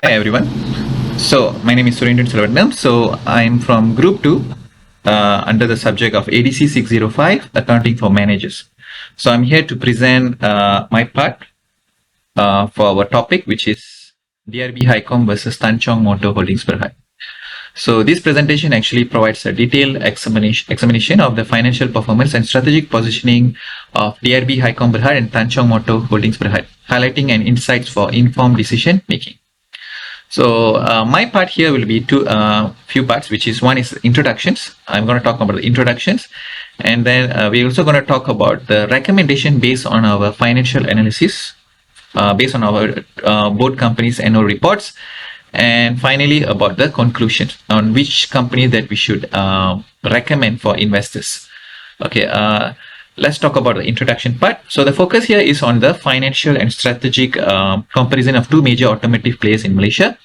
Hi everyone. So my name is Surendran Selvatnam. So I'm from Group 2 under the subject of ADC605 Accounting for Managers. So I'm here to present my part for our topic, which is DRB Highcom versus Tanchong Motor Holdings Berhad. So this presentation actually provides a detailed examination of the financial performance and strategic positioning of DRB Highcom Berhad and Tanchong Motor Holdings Berhad, highlighting and insights for informed decision making. So my part here will be few parts, which is one is introductions. I'm going to talk about the introductions, and then we're also going to talk about the recommendation based on our financial analysis, based on our both companies' annual reports, and finally about the conclusions on which company that we should recommend for investors. Okay. Let's talk about the introduction part. So the focus here is on the financial and strategic comparison of two major automotive players in Malaysia.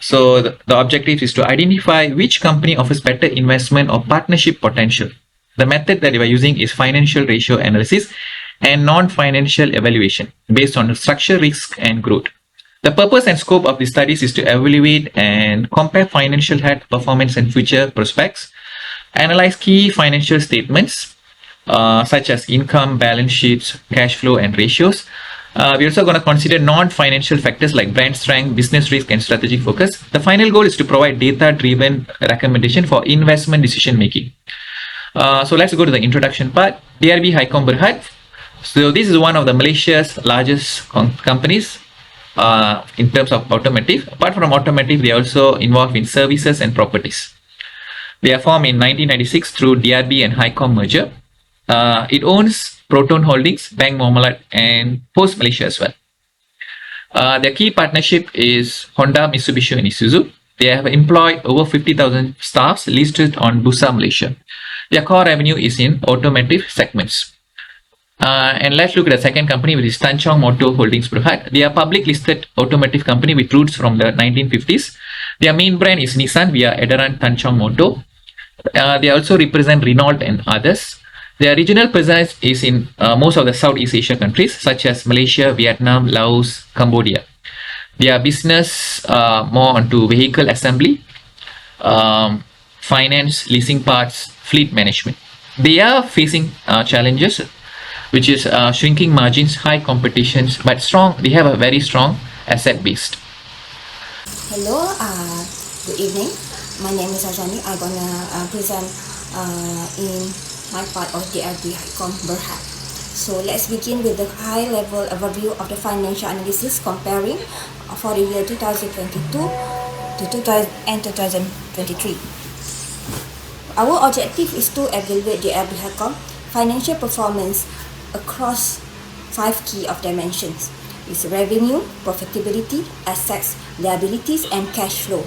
So the objective is to identify which company offers better investment or partnership potential. The method that we are using is financial ratio analysis and non-financial evaluation based on the structure, risk, and growth. The purpose and scope of the studies is to evaluate and compare financial health, performance, and future prospects, analyze key financial statements, such as income, balance sheets, cash flow, and ratios. We're also going to consider non-financial factors like brand strength, business risk, and strategic focus. The final goal is to provide data-driven recommendation for investment decision making. So let's go to the introduction part. DRB Highcom Berhad. So this is one of the Malaysia's largest companies in terms of automotive. Apart from automotive, they are also involved in services and properties. They are formed in 1996 through DRB and Highcom merger. It owns Proton Holdings, Bank Muamalat, and Post Malaysia as well. Their key partnership is Honda, Mitsubishi, and Isuzu. They have employed over 50,000 staffs listed on Bursa Malaysia. Their core revenue is in automotive segments. And let's look at the second company, which is Tanchong Motor Holdings Berhad. They are public listed automotive company with roots from the 1950s. Their main brand is Nissan via Edaran Tanchong Motor. They also represent Renault and others. Their regional presence is in most of the Southeast Asia countries, such as Malaysia, Vietnam, Laos, Cambodia. Their business more onto vehicle assembly, finance, leasing parts, fleet management. They are facing challenges, which is shrinking margins, high competitions, but strong. They have a very strong asset base. Hello, good evening. My name is Ajani. I'm gonna present in my part of DRB Highcom Berhad. So let's begin with the high-level overview of the financial analysis comparing for the year 2022 to 2023. Our objective is to evaluate DRB Highcom financial performance across 5 key of dimensions. It's revenue, profitability, assets, liabilities, and cash flow.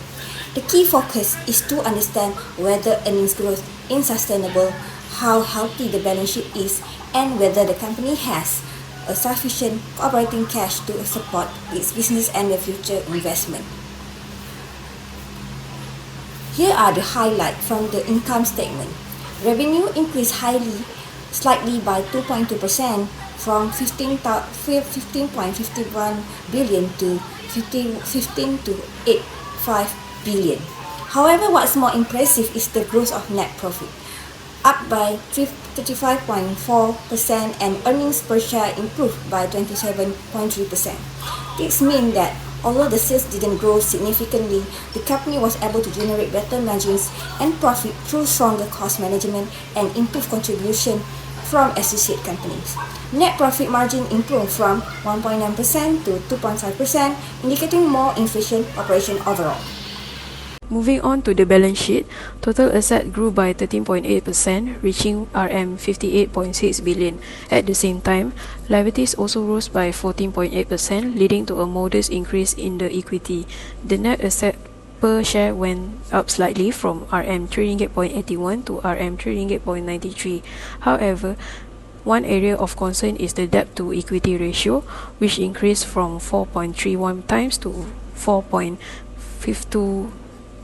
The key focus is to understand whether earnings growth is sustainable, how healthy the balance sheet is, and whether the company has a sufficient operating cash to support its business and the future investment. Here are the highlights from the income statement. Revenue increased slightly by 2.2% from 15.51 billion to 15 to 85 billion. However, what's more impressive is the growth of net profit, up by 35.4%, and earnings per share improved by 27.3%. This means that although the sales didn't grow significantly, the company was able to generate better margins and profit through stronger cost management and improved contribution from associate companies. Net profit margin improved from 1.9% to 2.5%, indicating more efficient operation overall. Moving on to the balance sheet, total asset grew by 13.8%, reaching RM 58.6 billion. At the same time, liabilities also rose by 14.8%, leading to a modest increase in the equity. The net asset per share went up slightly from RM 3.81 to RM 3.93. However, one area of concern is the debt to equity ratio, which increased from 4.31 times to 4.52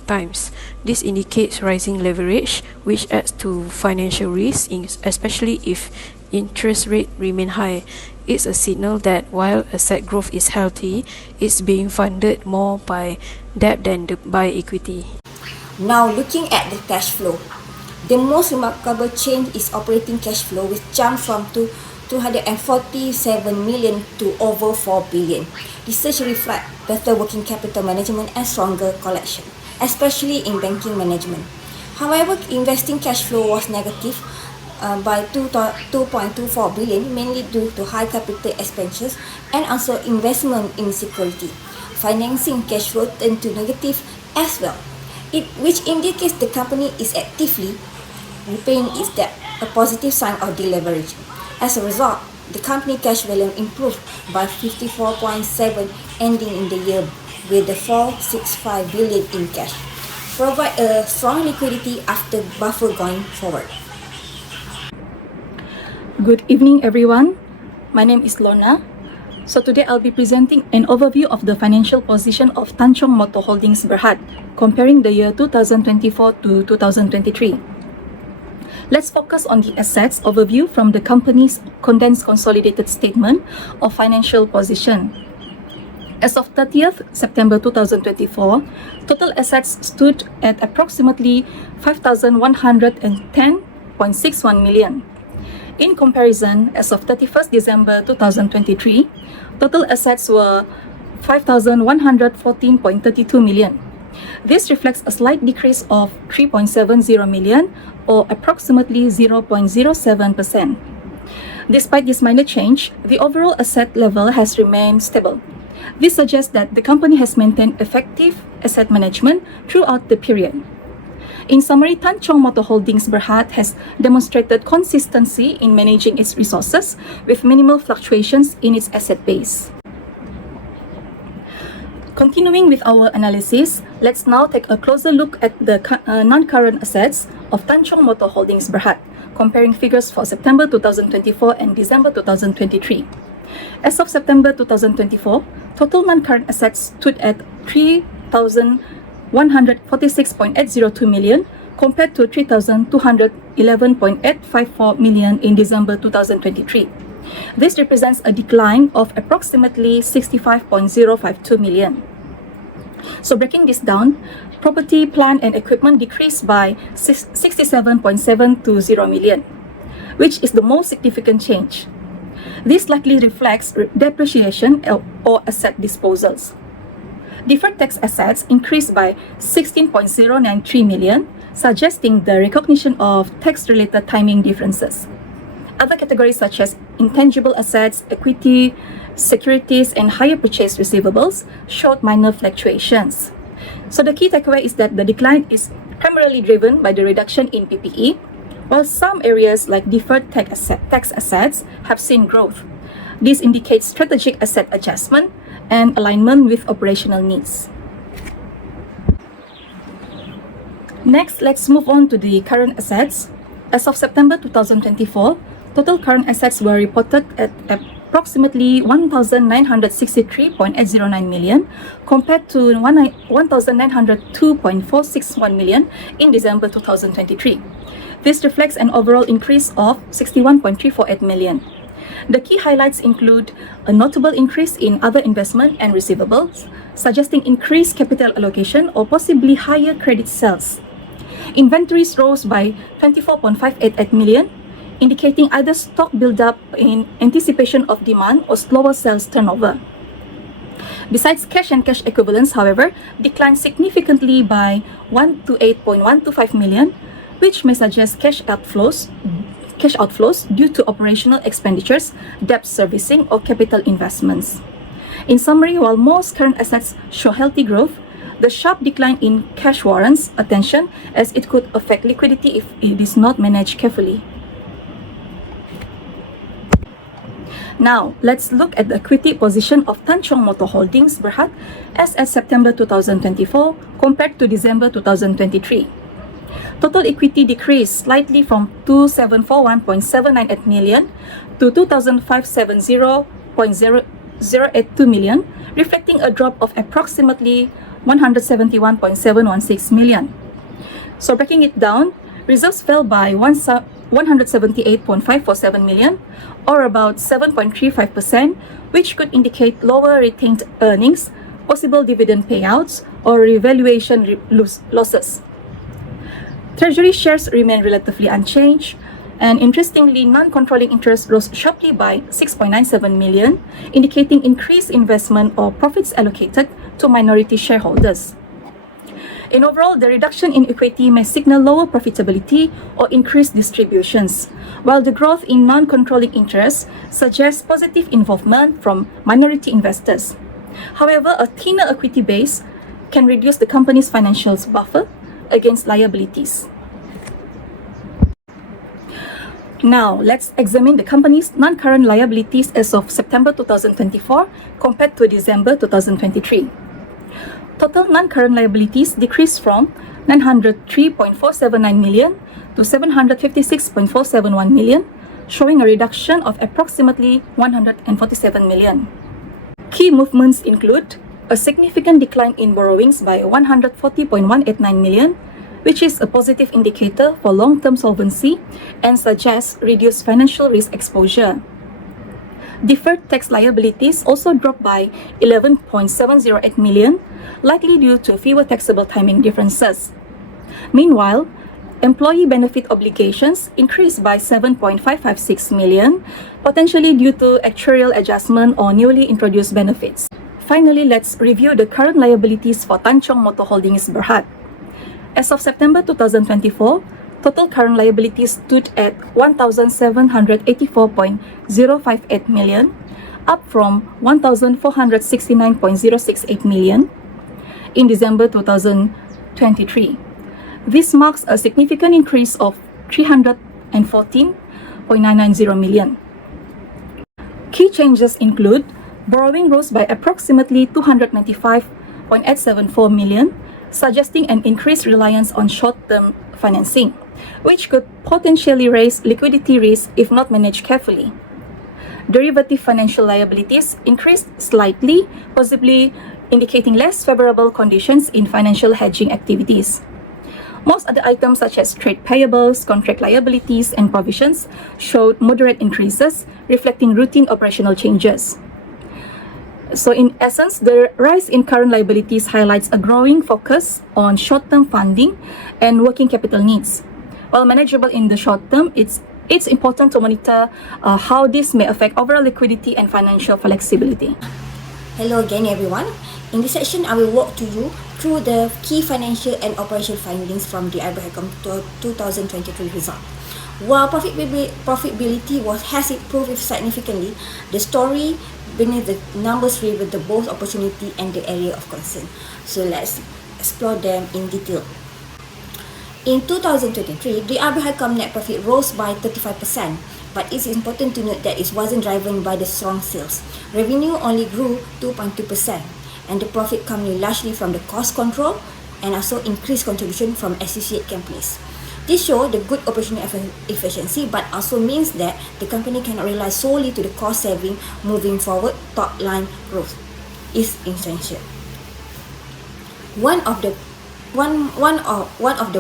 times. This indicates rising leverage, which adds to financial risk, especially if interest rates remain high. It's a signal that while asset growth is healthy, it's being funded more by debt than by equity. Now looking at the cash flow. The most remarkable change is operating cash flow, which jumped from 247 million to over 4 billion. Research reflects better working capital management and stronger collection, especially in banking management. However, investing cash flow was negative by 2.24 billion, mainly due to high capital expenditures and also investment in security. Financing cash flow turned to negative as well, which indicates the company is actively repaying its debt, a positive sign of deleveraging. As a result, the company cash balance improved by 54.7, ending in the year with the 465 billion in cash, provide a strong liquidity after buffer going forward. Good evening, everyone. My name is Lorna. So today I'll be presenting an overview of the financial position of Tanjong Motor Holdings Berhad, comparing the year 2024 to 2023. Let's focus on the assets overview from the company's condensed consolidated statement of financial position. As of 30th September 2024, total assets stood at approximately 5,110.61 million. In comparison, as of 31st December 2023, total assets were 5,114.32 million. This reflects a slight decrease of 3.70 million or approximately 0.07%. Despite this minor change, the overall asset level has remained stable. This suggests that the company has maintained effective asset management throughout the period. In summary, Tanjong Motor Holdings Berhad has demonstrated consistency in managing its resources with minimal fluctuations in its asset base. Continuing with our analysis, let's now take a closer look at the non-current assets of Tanjong Motor Holdings Berhad, comparing figures for September 2024 and December 2023. As of September 2024, total non-current assets stood at 3,146.802 million compared to 3,211.854 million in December 2023. This represents a decline of approximately 65.052 million. So breaking this down, property, plant and equipment decreased by 67.720 million, which is the most significant change. This likely reflects depreciation or asset disposals. Deferred tax assets increased by 16.093 million, suggesting the recognition of tax-related timing differences. Other categories such as intangible assets, equity, securities, and higher purchase receivables showed minor fluctuations. So the key takeaway is that the decline is primarily driven by the reduction in PPE, while some areas like deferred tax assets have seen growth. This indicates strategic asset adjustment and alignment with operational needs. Next, let's move on to the current assets. As of September 2024, total current assets were reported at approximately 1,963.809 million compared to 1,902.461 million in December 2023. This reflects an overall increase of 61.348 million. The key highlights include a notable increase in other investment and receivables, suggesting increased capital allocation or possibly higher credit sales. Inventories rose by 24.588 million, indicating either stock buildup in anticipation of demand or slower sales turnover. Besides, cash and cash equivalents, however, declined significantly by 128.125 million, which may suggest cash outflows due to operational expenditures, debt servicing, or capital investments. In summary, while most current assets show healthy growth, the sharp decline in cash warrants attention as it could affect liquidity if it is not managed carefully. Now, let's look at the equity position of Tanjong Motor Holdings Berhad as at September 2024 compared to December 2023. Total equity decreased slightly from 2,741.798 million to 2,570.082 million, reflecting a drop of approximately 171.716 million. So breaking it down, reserves fell by 178.547 million, or about 7.35%, which could indicate lower retained earnings, possible dividend payouts, or revaluation losses. Treasury shares remain relatively unchanged, and interestingly, non-controlling interest rose sharply by 6.97 million, indicating increased investment or profits allocated to minority shareholders. In overall, the reduction in equity may signal lower profitability or increased distributions, while the growth in non-controlling interests suggests positive involvement from minority investors. However, a thinner equity base can reduce the company's financial buffer against liabilities. Now, let's examine the company's non-current liabilities as of September 2024 compared to December 2023. Total non-current liabilities decreased from 903.479 million to 756.471 million, showing a reduction of approximately 147 million. Key movements include a significant decline in borrowings by 140.189 million, which is a positive indicator for long-term solvency and suggests reduced financial risk exposure. Deferred tax liabilities also dropped by 11.708 million, likely due to fewer taxable timing differences. Meanwhile, employee benefit obligations increased by 7.556 million, potentially due to actuarial adjustment or newly introduced benefits. Finally, let's review the current liabilities for Tanchong Motor Holdings Berhad. As of September 2024, total current liabilities stood at 1,784.058 million, up from 1,469.068 million in December 2023. This marks a significant increase of 314.990 million. Key changes include borrowing rose by approximately 295.874 million, suggesting an increased reliance on short-term financing, which could potentially raise liquidity risk if not managed carefully. Derivative financial liabilities increased slightly, possibly indicating less favorable conditions in financial hedging activities. Most other items such as trade payables, contract liabilities, and provisions showed moderate increases, reflecting routine operational changes. So in essence, the rise in current liabilities highlights a growing focus on short-term funding and working capital needs. While manageable in the short term, it's important to monitor how this may affect overall liquidity and financial flexibility. Hello again, everyone. In this section, I will walk to you through the key financial and operational findings from the Ibrahicom 2023 result. While profitability has improved significantly, the story beneath the numbers reveal the both opportunity and the area of concern. So let's explore them in detail. In 2023, the Ibrahicom net profit rose by 35%, but it's important to note that it wasn't driven by the strong sales. Revenue only grew 2.2%, and the profit came largely from the cost control and also increased contribution from associate companies. This shows the good operational efficiency, but also means that the company cannot rely solely to the cost saving moving forward. Top line growth is essential. One of the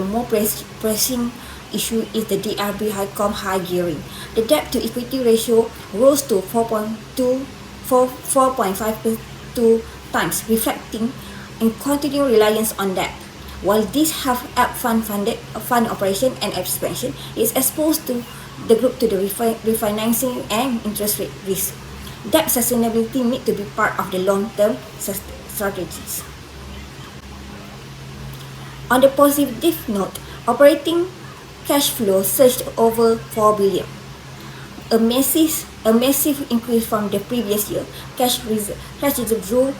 more pressing issue is the Ibrahicom high gearing. The debt to equity ratio rose to 4.52 times, reflecting a continued reliance on debt. While this have fund operation and expansion, is exposed to the group to the refinancing and interest rate risk. Debt sustainability need to be part of the long-term strategies. On the positive note, operating cash flow surged over 4 billion, a massive increase from the previous year. Cash reserve grew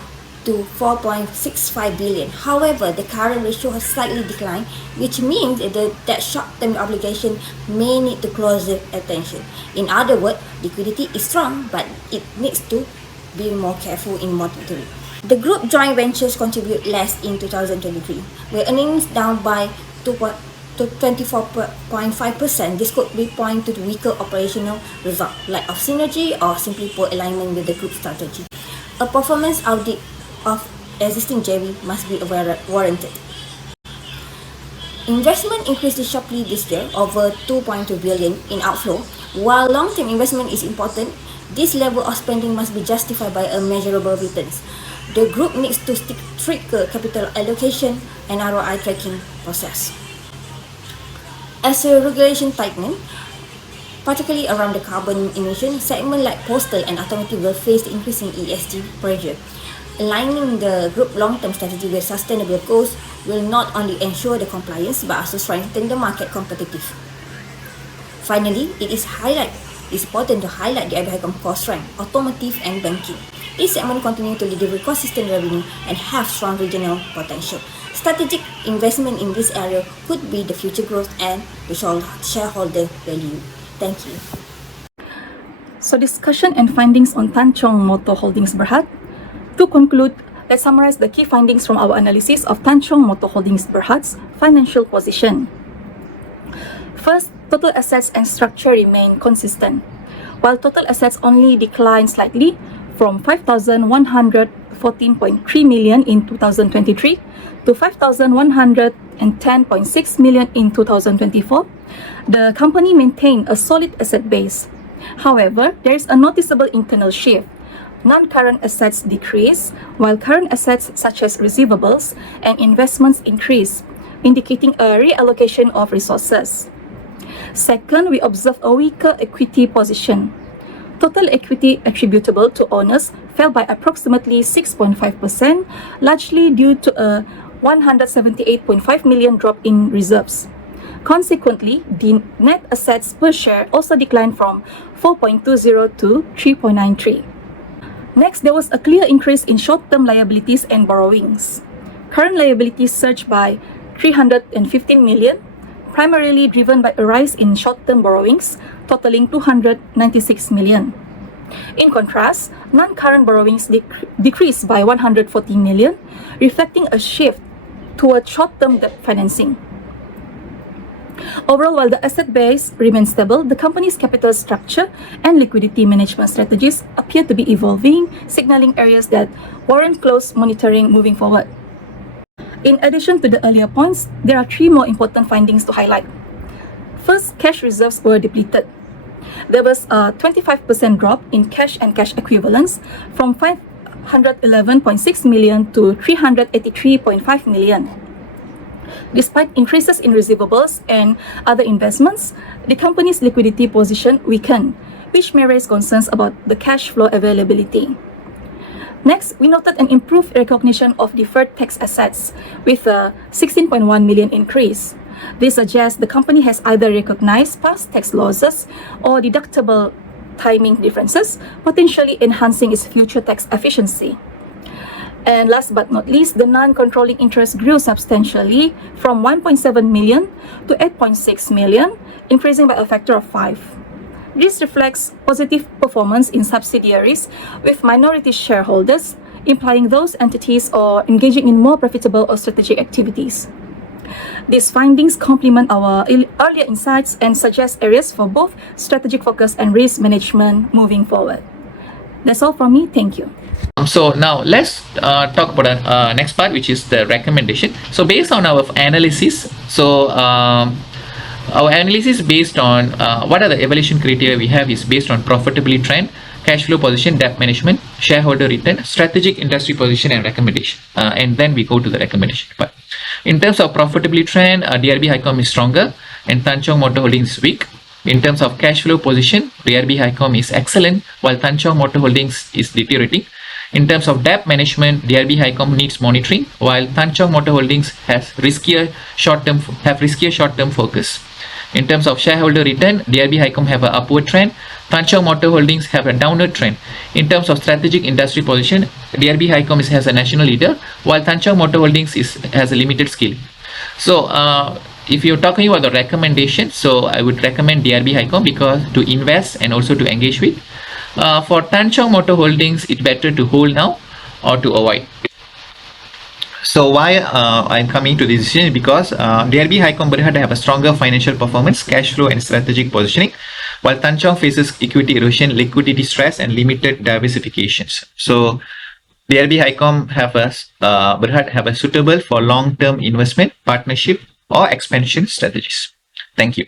to 4.65 billion. However, the current ratio has slightly declined, which means that short-term obligation may need to closer attention. In other words, liquidity is strong, but it needs to be more careful in monitoring. The group joint ventures contribute less in 2023, with earnings down by 24.5%. This could be point to the weaker operational result, lack of synergy, or simply poor alignment with the group strategy. A performance audit of existing JV must be warranted. Investment increased sharply this year, over 2.2 billion in outflow. While long-term investment is important, this level of spending must be justified by a measurable returns. The group needs to stick stricter capital allocation and ROI tracking process. As a regulation tightening, particularly around the carbon emission, segment like postal and automotive will face increasing ESG pressure. Aligning the group long-term strategy with sustainable goals will not only ensure the compliance but also strengthen the market competitive. Finally, it is important to highlight the ADC core strength, automotive and banking. This segment continue to deliver consistent revenue and have strong regional potential. Strategic investment in this area could be the future growth and the shareholder value. Thank you. So discussion and findings on Tan Chong Motor Holdings Berhad. To conclude, let's summarize the key findings from our analysis of Tan Chong Motor Holdings Berhad's financial position. First, total assets and structure remain consistent. While total assets only declined slightly from 5,114.3 million in 2023 to 5,110.6 million in 2024, the company maintained a solid asset base. However, there is a noticeable internal shift. Non-current assets decrease, while current assets such as receivables and investments increase, indicating a reallocation of resources. Second, we observe a weaker equity position. Total equity attributable to owners fell by approximately 6.5%, largely due to a 178.5 million drop in reserves. Consequently, the net assets per share also declined from 4.20 to 3.93. Next, there was a clear increase in short-term liabilities and borrowings. Current liabilities surged by 315 million, primarily driven by a rise in short-term borrowings, totaling 296 million. In contrast, non-current borrowings decreased by 140 million, reflecting a shift toward short-term debt financing. Overall, while the asset base remains stable, the company's capital structure and liquidity management strategies appear to be evolving, signaling areas that warrant close monitoring moving forward. In addition to the earlier points, there are three more important findings to highlight. First, cash reserves were depleted. There was a 25% drop in cash and cash equivalents from 511.6 million to 383.5 million. Despite increases in receivables and other investments, the company's liquidity position weakened, which may raise concerns about the cash flow availability. Next, we noted an improved recognition of deferred tax assets with a 16.1 million increase. This suggests the company has either recognized past tax losses or deductible timing differences, potentially enhancing its future tax efficiency. And last but not least, the non-controlling interest grew substantially from 1.7 million to 8.6 million, increasing by a factor of 5. This reflects positive performance in subsidiaries with minority shareholders, implying those entities are engaging in more profitable or strategic activities. These findings complement our earlier insights and suggest areas for both strategic focus and risk management moving forward. That's all from me. Thank you. So now let's talk about the next part, which is the recommendation. So based on our analysis, our analysis based on what are the evaluation criteria we have is based on profitability trend, cash flow position, debt management, shareholder return, strategic industry position, and recommendation. And then we go to the recommendation part. In terms of profitability trend, DRB Highcom is stronger and Tan Chong Motor Holdings is weak. In terms of cash flow position, DRB Highcom is excellent while Tan Chong Motor Holdings is deteriorating. In terms of debt management, DRB Highcom needs monitoring while Tan Chong Motor Holdings has riskier short-term focus. In terms of shareholder return, DRB Highcom have an upward trend, Tan Chong Motor Holdings have a downward trend. In terms of strategic industry position, DRB Highcom has a national leader while Tan Chong Motor Holdings has a limited scale. So if you're talking about the recommendation, so I would recommend DRB Highcom because to invest and also to engage with. For Tan Chong Motor Holdings, it's better to hold now or to avoid. So why I'm coming to this decision is because DRB Highcom Berhad have a stronger financial performance, cash flow and strategic positioning, while Tan Chong faces equity erosion, liquidity stress and limited diversifications. So DRB HiCom Berhad have a suitable for long-term investment, partnership, or expansion strategies. Thank you.